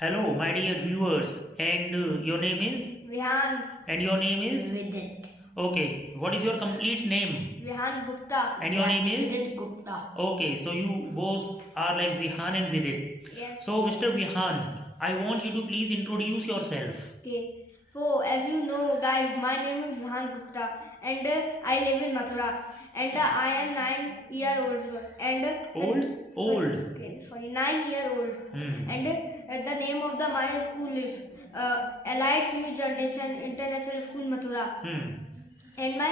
Hello, my dear viewers, and your name is? Vihan And your name is? Vidit. Okay, what is your complete name? Vihan Gupta. And your name is? Vidit Gupta. Okay, so you both are like Vihan and Vidit. Yes. So, Mr. Vihan, I want you to please introduce yourself. Okay. So as you know, guys, my name is Vihan Gupta, and I live in Mathura, and I am 9 year old, and Old? Okay, sorry, 9 year old, Hmm. and the name of the my school is Allied New Generation International School Mathura, Hmm. and my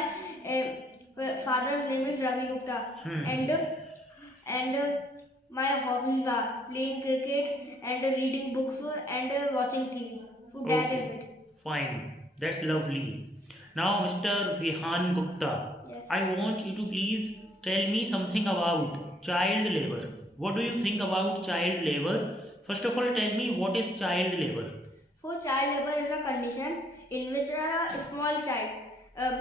father's name is Ravi Gupta, Hmm. and my hobbies are playing cricket and reading books and watching TV. So that is it. Fine, that's lovely. Now, Mr. Vihan Gupta, Yes. I want you to please tell me something about child labor. What do you think about child labor? First of all, tell me what is child labor? So child labor is a condition in which a small child, um,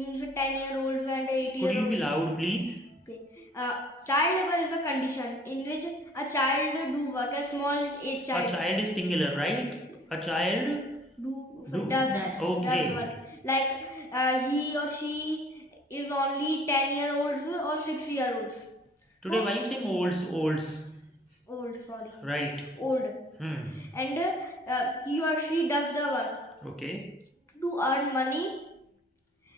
means 10-year-olds and 8 Could year you be olds. loud, please? Okay. Child labor is a condition in which a child do work, a small age A child child is singular, right? A child do does. does Okay. work. Like he or she is only 10-year-olds or 6-year-olds. Today, So why you saying olds? old, sorry, Right. old, Hmm. and he or she does the work Okay. to earn money,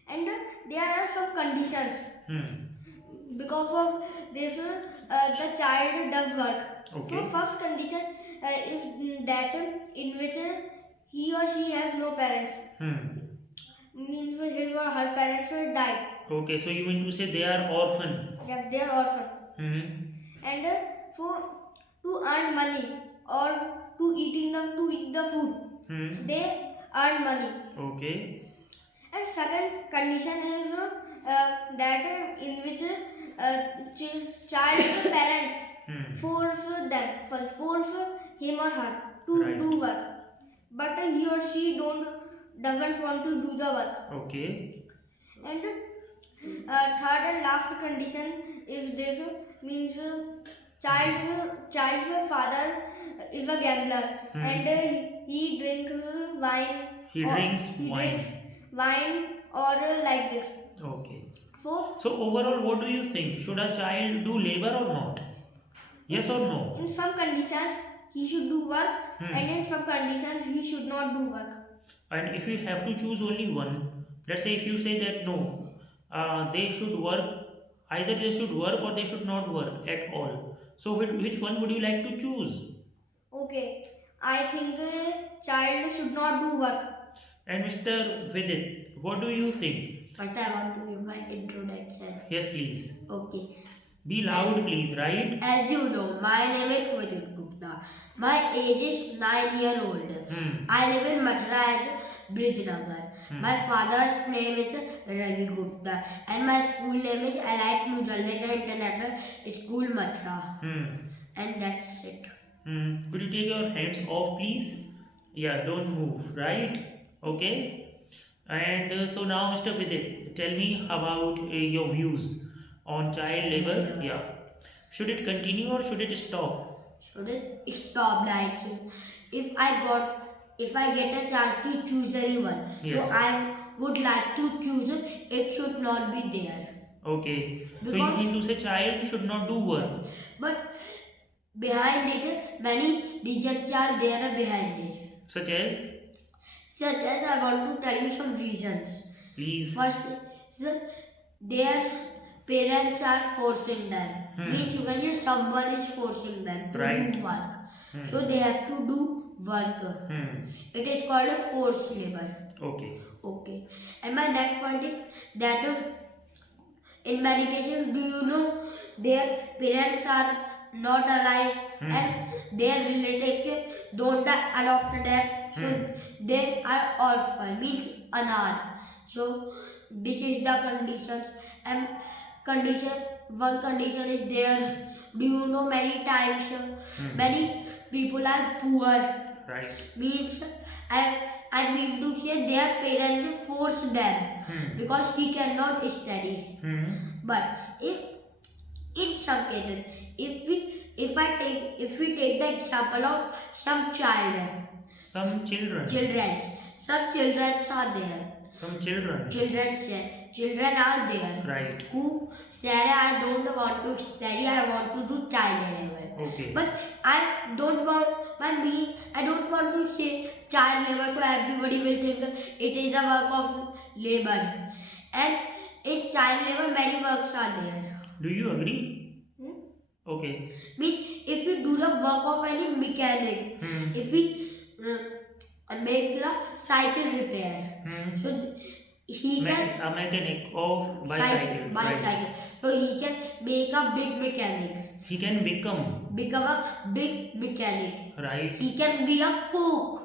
and there are some conditions Hmm. because of this. The child does work. Okay. So first condition is that in which he or she has no parents, Hmm. means his or her parents died. Okay, so you mean to say they are orphan? Yes, they are orphan, Hmm. and so to earn money or to eat the food, Hmm. they earn money. Okay. And second condition is that in which child's parents Hmm. force him or her to Right. do work, but he or she doesn't want to do the work. Okay. And third and last condition is this, means child's father is a gambler, Hmm. and he drinks wine. He drinks wine. Wine or like this. Okay. So So overall, what do you think? Should a child do labor or not? Yes or no? in some conditions he should do work, Hmm. and in some conditions he should not do work. And if you have to choose only one, let's say if you say that no, they should work, either they should work or they should not work at all. So which one would you like to choose? Okay, I think child should not do work. And Mr. Vidit, what do you think? First I want to give my introduction. Yes, please. Okay. Be loud, please, right? As you know, my name is Vidit Gupta. My age is 9 year old. Hmm. I live in Mathura at Bridgenagar. My father's name is Ravi Gupta, and my school name is Allied New Generation International School Mathura. Hmm. And that's it. Hmm. Could you take your hands off, please? Yeah, don't move, right? Okay. And so now, Mr. Vidit, tell me about your views on child labor. Yeah. Should it continue or should it stop? Should it stop? Like if I get a chance to choose anyone, Yes. so I would like to choose it should not be there. Okay. So you Because- mean to say child should not do work? But behind it, many reasons are there behind it. Such as? Such as I want to tell you some reasons. Please. First, their parents are forcing them. Means you can say someone is forcing them to Right. do work. Hmm. So they have to do work. Hmm. It is called a forced labor. Okay. Okay. And my next point is that in many cases, do you know their parents are not alive and their relatives don't adopt them, so they are orphan, means anath. So this is the conditions. And one condition is there. Do you know many times many people are poor? Right. Means I mean to say their parents force them because he cannot study. Hmm. But if in some cases, if we if we take the example of some Some children. some children are there. Some children. Children are there Right. who said, I don't want to study, I want to do child labor. Okay. But I don't want to say child labor, so everybody will think it is a work of labor. And in child labor, many works are there. Do you agree? Okay. Mean if we do the work of any mechanic, if we make the cycle repair, so he can A mechanic of bicycle. bicycle. So he can make a big mechanic. He can become. Become a big mechanic. Right. He can be a cook.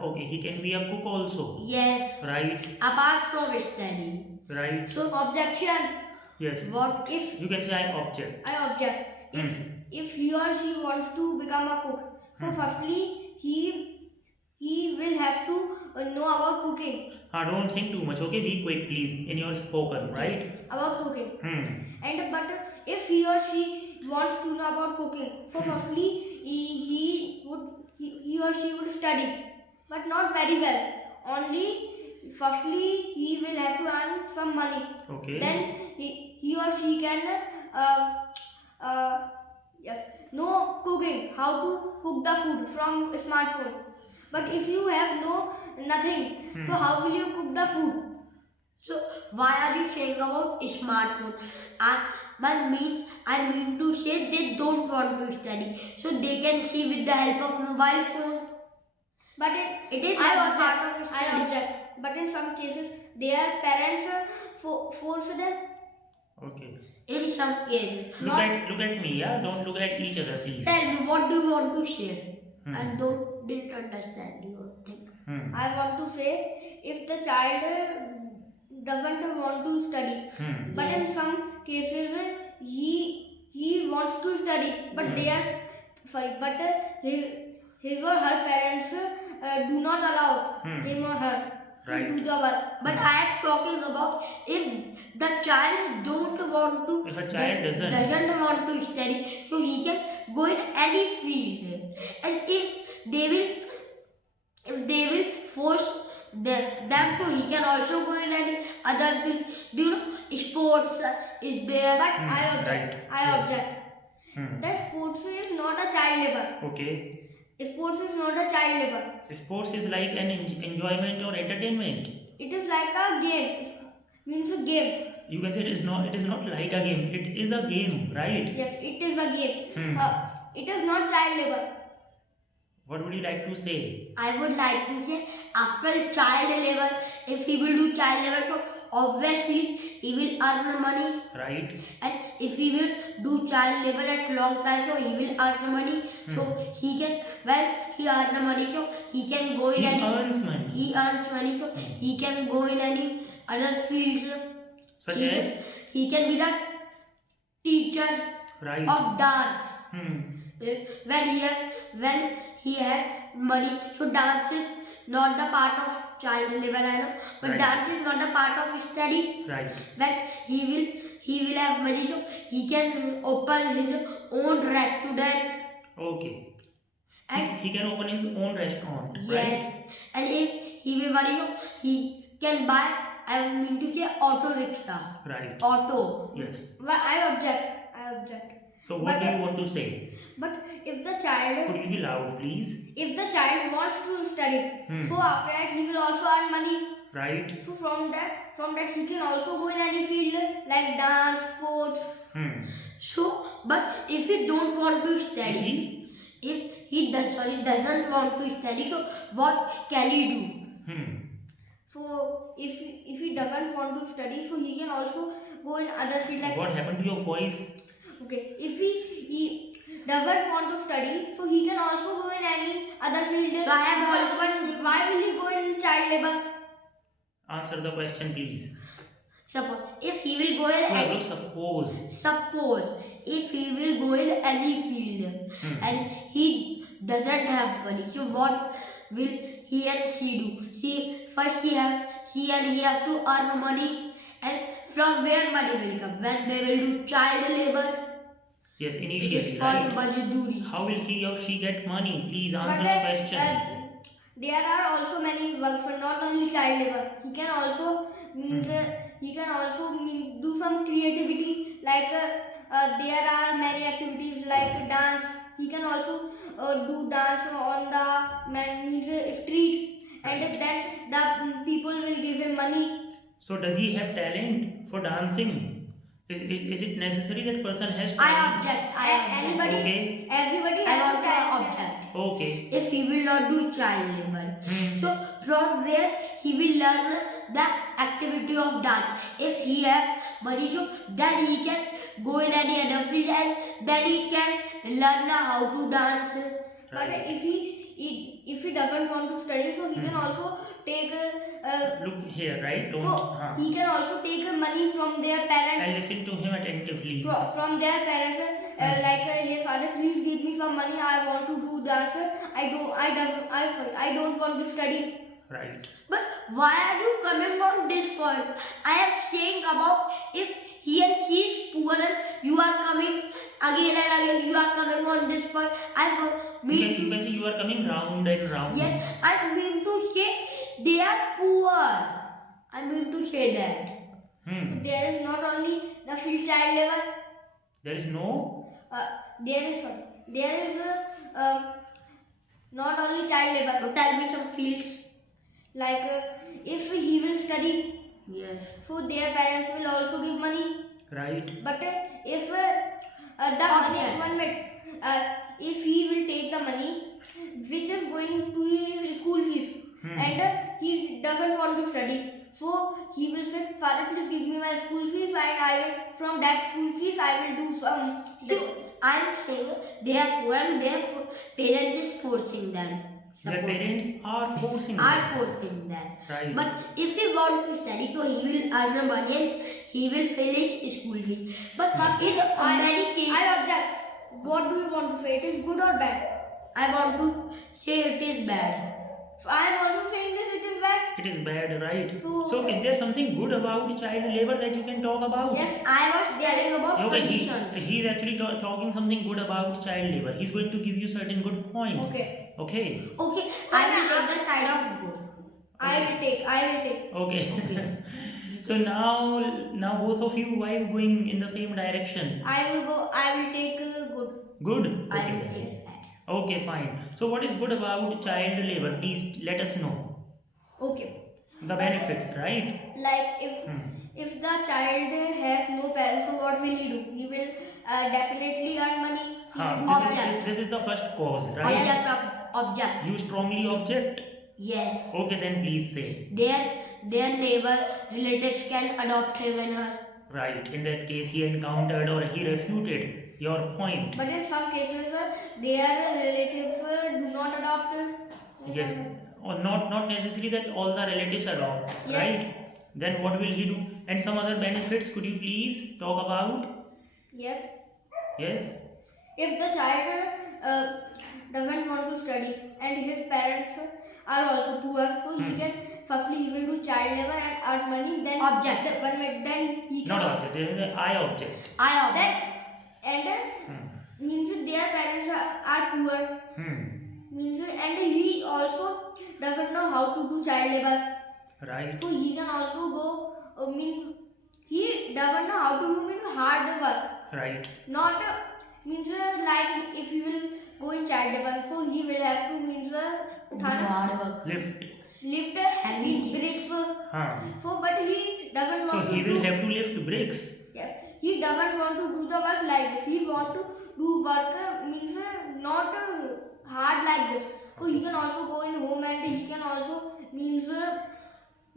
Okay. He can be a cook also. Yes. Right. Apart from study. Right. So objection. Yes. What if You can say I object. I object? If he or she wants to become a cook, so firstly he will have to know about cooking. Don't think too much. Okay. Be quick, please, in your spoken. Right. About cooking. And but if he or she wants to know about cooking, so firstly he or she would study, but not very well. Only firstly he will have to earn some money. Okay. Then he or she can know cooking, how to cook the food from smartphone. But if you have nothing, so how will you cook the food? So why are you saying about smartphone? I mean to say they don't want to study, so they can see with the help of mobile phone. But it is not part of study. I object. But in some cases, their parents force them. Okay. In some cases. Look at me, yeah? Don't look at each other, please. Tell me, what do you want to share? I didn't understand your thing. I want to say, if the child doesn't want to study, but in some cases he wants to study, but they are fine. But his or her parents do not allow him or her to do the work. But I am talking about if the child don't want to. If a child doesn't want to study, so he can go in any field. And if they will force them, so he can also go in any other field. Do you know sports is there? But I object. I object. That sports is not a child labor. Okay. Sports is not a child labor. Sports is like an enjoyment or entertainment. It is like a game. It means a game. You can say it is not like a game. It is a game, right? Yes, it is a game. It is not child labor. What would you like to say? I would like to say, after child labor, if he will do child labor, so obviously he will earn money. Right. And if he will do child labor at long time, so he will earn money. So he can, when he earns money, so he can go in He earns money. He earns money, so he can go in any other fields. Such as? He can be the teacher of dance. When he had money, so dance is not the part of child labor, I know, but dance is not the part of study. Right. When he will have money, so he can open his own restaurant. Okay. And he can open his own restaurant. Yes. Right? And if he will money, so he can buy, I mean to say, auto rickshaw. Right. Auto. Yes. But I object. So what do you want to say? But if the child... Could you be loud, please? If the child wants to study, so after that he will also earn money. Right. So from that he can also go in any field like dance, sports. So, but if he don't want to study, if he doesn't want to study, so what can he do? So if he doesn't want to study, so he can also go in other field like... What happened to your voice? Okay, if he doesn't want to study, so he can also go in any other field. Why will he go in child labor? Answer the question, please. Suppose if he will go in suppose if he will go in any field and he doesn't have money, so what will he and she do? See, first he have to earn money, and from where money will come? When they will do child labor. Yes, It initially, is called right? Majduri. How will he or she get money? Please answer But the question. there are also many works, so not only child labor. He can also means he can also do some creativity. Like there are many activities like dance. He can also do dance on the street, and Right. then the people will give him money. So does he have talent for dancing? Is it necessary that person has I talent? object. I object. Anybody, Okay. everybody has also talent. object. Okay. If he will not do child labor, Hmm. so from where he will learn the activity of dance. If he have money, so then he can go in any other field and then he can learn how to dance. But Right. if he doesn't want to study, so he can also take Look here, right? Don't. so he can also take money from their parents. I'll listen to him attentively. From their parents, like hey father, please give me some money. I want to do dance. I don't want to study. Right. But why are you coming on this point? I am saying about if he and she is poor and you are coming again and again, you are coming on this point. I mean You can say you are coming round and round. yes, I mean to say they are poor. I mean to say that. Hmm. So there is not only the field child labor. There is no. There is not only child labor. So tell me some fields. Like if he will study, Yes. so their parents will also give money. Right. But if the money, one minute, if he will take the money which is going to his school fees, Hmm. and he doesn't want to study, so he will say, father, please give me my school fees, and I will, from that school fees I will do some. So I am saying they are poor and their parents is forcing them. Their parents are forcing Are them. forcing them. Right. But if he wants to study, so he will earn the money and he will finish school fee. But in many cases, I object. What do you want to say? It is good or bad? I want to say it is bad. So I am also saying this. It is bad. It is bad, right? So- is there something good about child labor that you can talk about? Yes, I was telling about Okay, conditions. he's actually talking something good about child labor. He's going to give you certain good points. Okay. Okay. Okay, I will take the side of good. I will take. Okay. Okay. So now both of you, why are you going in the same direction? I will take good. Good. I Okay. will take that. Okay, fine. So what is good about child labor? Please let us know Okay. the benefits, right? Like Hmm. if the child has no parents, so what will he do? He will definitely earn money. He Huh. will do This something. is this is the first cause, right? Object. You strongly object. Yes. Okay, then please say. Their neighbor relatives can adopt him and her. Right. In that case, he encountered or he refuted your point. But in some cases, their relatives do not adopt. Yes. Or not necessarily that all the relatives adopt. Yes. Right. Then what will he do? And some other benefits. Could you please talk about? Yes. Yes. If the child doesn't want to study and his parents are also poor, so he Hmm. can firstly he will do child labor and earn money. Then Object. Then he can Not object. I object. I object. then and Hmm. means their parents are poor. Hmm. Means and he also doesn't know how to do child labor, Right. so he can also go. He doesn't know how to do hard work. Right. Not means like if he will go in child labor, so he will have to means Hard work. Lift. lift heavy bricks. Huh. So but he doesn't So want he to will do. have to lift bricks. Yes, he doesn't want to do the work like this. He want to do work means not hard like this. So he can also go in home and he can also means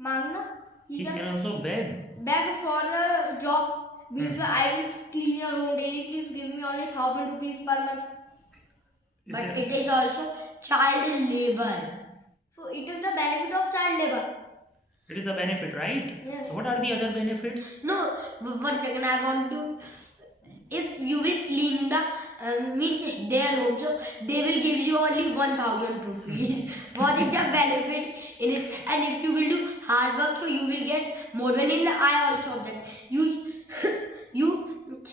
mangna. He He can can also beg. beg for a job. Means I will clean your home daily. Please give me only 1,000 rupees per month. Is But that- it is also child labor. So it is the benefit of child labor. It is a benefit, right? Yes. What are the other benefits? No, but 1 second, I want to. If you will clean the means their home, so they will give you only 1,000 rupees. What is the benefit in it? And if you will do hard work, so you will get more money. I also object. You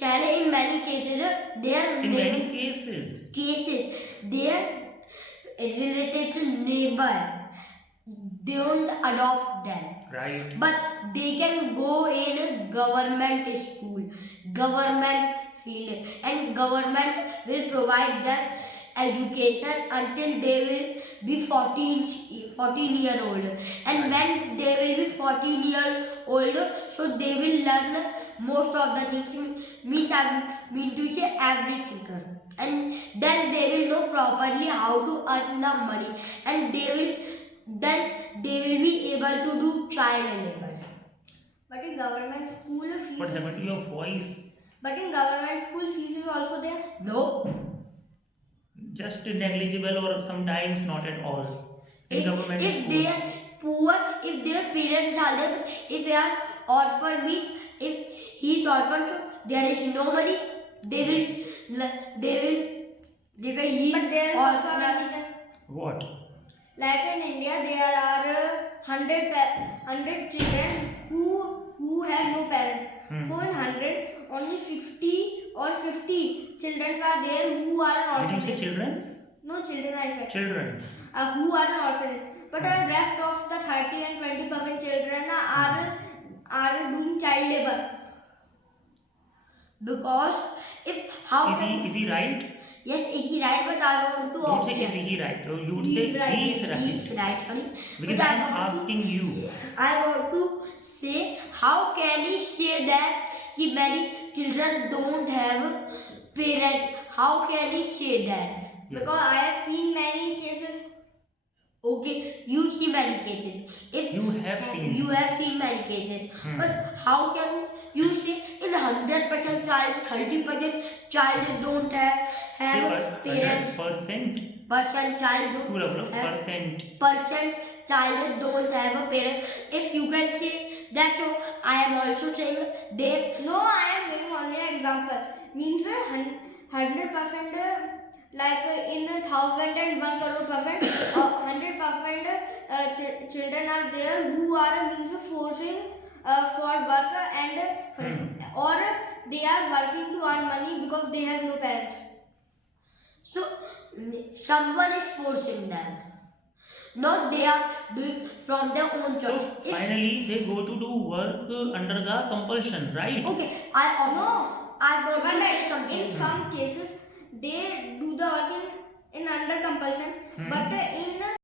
Shall in many cases, their In many cases. their relative neighbor don't adopt them. Right. But they can go in a government school, government field, and government will provide them education until they will be 14 year old. And when they will be 14 year old, so they will learn most of the things, mean to say everything. And then they will know properly how to earn the money, and then they will be able to do child labor. But in government school fees. What happened to your voice? But in government school fees is also there. No, Just negligible or sometimes not at all. In government if schools. they are poor, if their parents are there, if they are orphan, means if he is orphan, so there is no money. They will because he But there is also a orphan. condition. What? Like in India, there are 100 children who have no parents. Hmm. So in 100, only 60 or 50 children are there who are an Did you say orphanage. children's? No children, I said. Children. Who are an orphanage. But the rest of the 30 and 20% children are doing child labor. Because if how can Is he right? yes, is he right? But I want to Don't say object. is he right. You would He say is right. he is Yes, right. he is right, honey. Because But I am want to- asking you. I want to say, how can he say that many children don't have parents? How can he say that? Yes. Because I have seen many cases. Okay, you see many cases. If You have seen. you have seen many cases, Hmm. but how can you say in 100% child, 30% child don't Say have parents? 100%. Percent child don't पूरा बोलो have percent. child don't have a parent. If you can say that, so I am also saying they. No, I am giving only an example. Means 100% like in 1,001 crore percent, 100% children are there who are means forcing for work and or they are working to earn money because they have no parents. So someone is forcing them. Not they are doing from their own So choice. If- finally they go to do work under the compulsion, right? okay, I No, I want to but say something. in some cases they do the work in under compulsion, Hmm. but in